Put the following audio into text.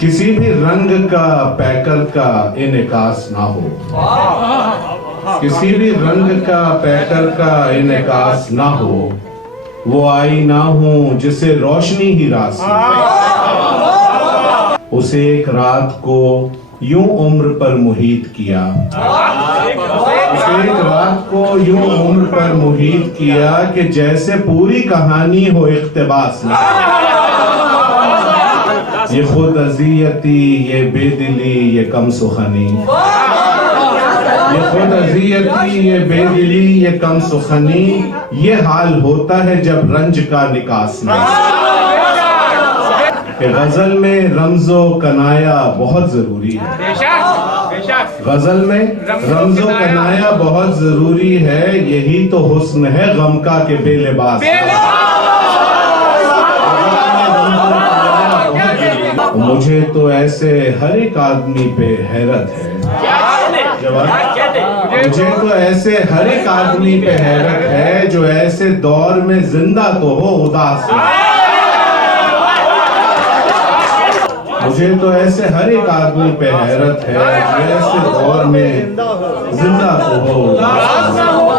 किसी भी रंग का पैकर का इनकास ना हो, किसी भी रंग का पैकर का इनकास ना हो, वो आईना हूं जिसे रोशनी ही रास उसे एक रात को यूं उम्र पर मुहीत किया, उसे एक रात को यूं उम्र पर मुहीत किया कि जैसे पूरी कहानी हो इख्तिबास में। ये खुद अजियती, ये बेदिली, ये कम सुखनी, ये खुद अजियती, ये बेदिली, ये कम सुखनी, ये हाल होता है जब रंज का निकास नहीं। गजल में रमजो कनाया बहुत जरूरी है, गजल में रमजो कनाया बहुत जरूरी है, यही तो हुस्न है गम का के बेलिबास। मुझे तो ऐसे हर एक आदमी पे हैरत है, मुझे तो ऐसे हर एक आदमी पे हैरत है जो ऐसे दौर में जिंदा तो हो उदास। मुझे तो ऐसे हर एक आदमी पे हैरत है जो ऐसे दौर में जिंदा तो हो उदास।